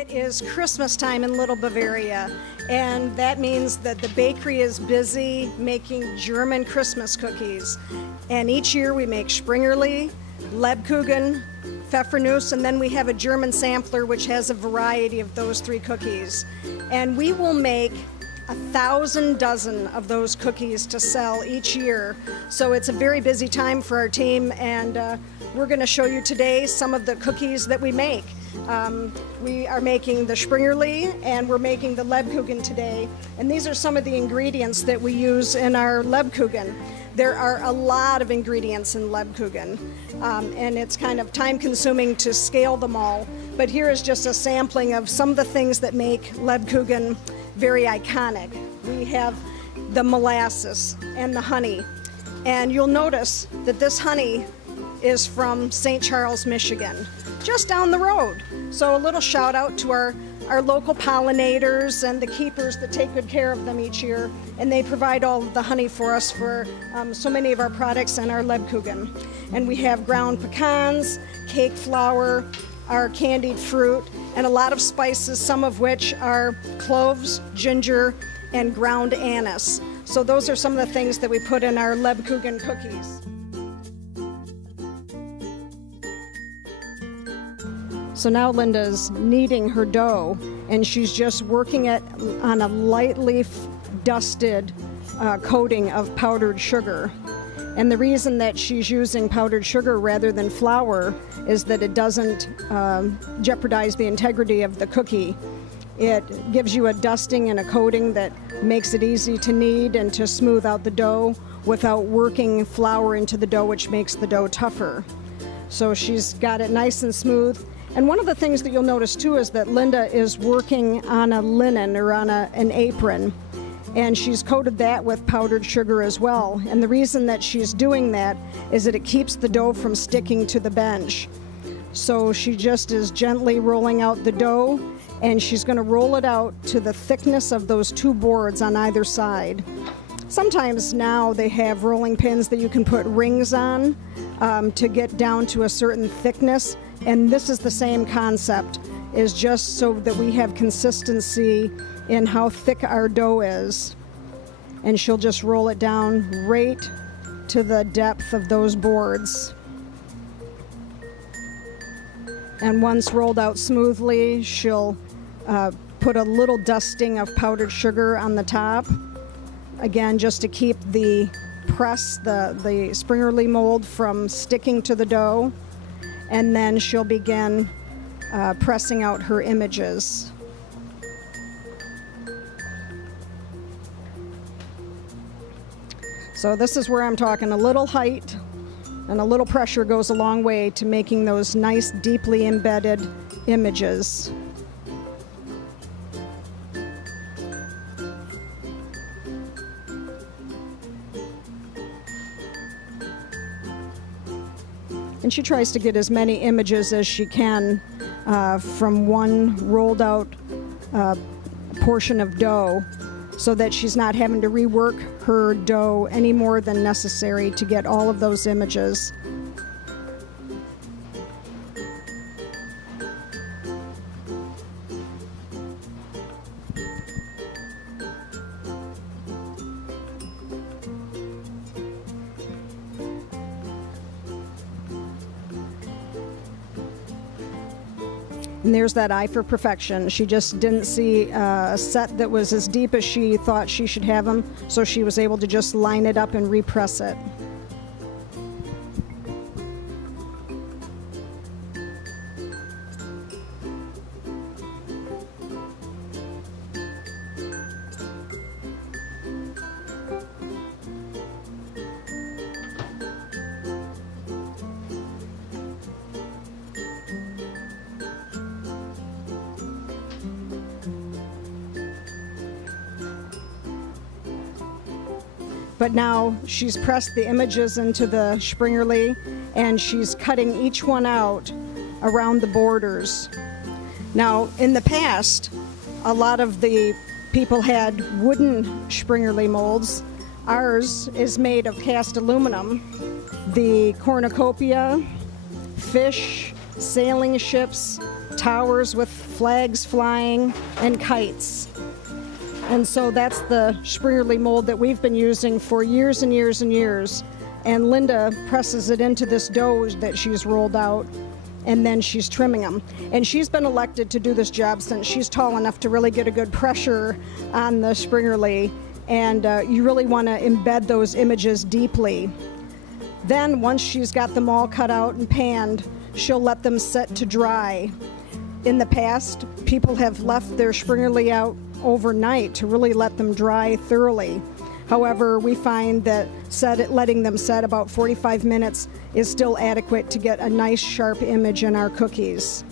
It is Christmas time in Little Bavaria, and that means that the bakery is busy making German Christmas cookies. And each year we make Springerle, Lebkuchen, Pfeffernuss, and then we have a German sampler which has a variety of those three cookies. And we will make 1,000 dozen of those cookies to sell each year. So it's a very busy time for our team, and we're going to show you today some of the cookies that we make. We are making the Springerle and we're making the Lebkuchen today, and these are some of the ingredients that we use in our Lebkuchen. There are a lot of ingredients in Lebkuchen, and it's kind of time consuming to scale them all, but here is just a sampling of some of the things that make Lebkuchen very iconic. We have the molasses and the honey, and you'll notice that this honey is from St. Charles, Michigan, just down the road. So a little shout out to our local pollinators and the keepers that take good care of them each year, and they provide all of the honey for us for so many of our products and our Lebkuchen. And we have ground pecans, cake flour, our candied fruit, and a lot of spices, some of which are cloves, ginger, and ground anise. So those are some of the things that we put in our Lebkuchen cookies. So now Linda's kneading her dough, and she's just working it on a lightly dusted coating of powdered sugar. And the reason that she's using powdered sugar rather than flour is that it doesn't jeopardize the integrity of the cookie. It gives you a dusting and a coating that makes it easy to knead and to smooth out the dough without working flour into the dough, which makes the dough tougher. So she's got it nice and smooth. And one of the things that you'll notice too is that Linda is working on a linen or on an apron, and she's coated that with powdered sugar as well. And the reason that she's doing that is that it keeps the dough from sticking to the bench. So she just is gently rolling out the dough, and she's going to roll it out to the thickness of those two boards on either side. Sometimes now they have rolling pins that you can put rings on to get down to a certain thickness. And this is the same concept, is just so that we have consistency in how thick our dough is. And she'll just roll it down right to the depth of those boards. And once rolled out smoothly, she'll put a little dusting of powdered sugar on the top. Again, just to keep the press, the Springerle mold from sticking to the dough. And then she'll begin pressing out her images. So this is where I'm talking a little height and a little pressure goes a long way to making those nice, deeply embedded images. And she tries to get as many images as she can from one rolled out portion of dough, so that she's not having to rework her dough any more than necessary to get all of those images. And there's that eye for perfection. She just didn't see a set that was as deep as she thought she should have them, so she was able to just line it up and repress it. But now she's pressed the images into the Springerle, and she's cutting each one out around the borders. Now, in the past, a lot of the people had wooden Springerle molds. Ours is made of cast aluminum. The cornucopia, fish, sailing ships, towers with flags flying, and kites. And so that's the Springerle mold that we've been using for years and years and years. And Linda presses it into this dough that she's rolled out, and then she's trimming them. And she's been elected to do this job since she's tall enough to really get a good pressure on the Springerle, and you really want to embed those images deeply. Then once she's got them all cut out and panned, she'll let them set to dry. In the past, people have left their Springerle out overnight to really let them dry thoroughly. However, we find that letting them set about 45 minutes is still adequate to get a nice sharp image in our cookies.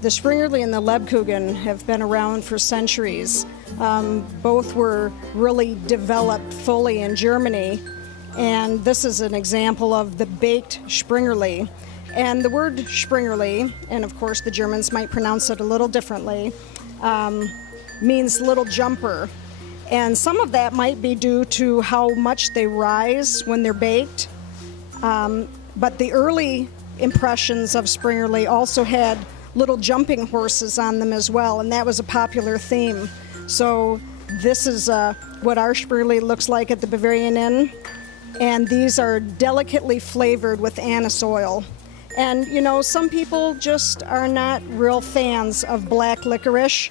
The Springerle and the Lebkuchen have been around for centuries. Both were really developed fully in Germany, and this is an example of the baked Springerle. And the word Springerle, and of course the Germans might pronounce it a little differently, means little jumper. And some of that might be due to how much they rise when they're baked. But the early impressions of Springerle also had little jumping horses on them as well, and that was a popular theme. So this is what our Springerle looks like at the Bavarian Inn. And these are delicately flavored with anise oil. And you know, some people just are not real fans of black licorice,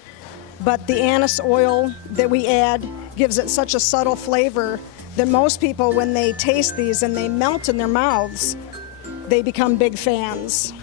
but the anise oil that we add gives it such a subtle flavor that most people, when they taste these and they melt in their mouths, they become big fans.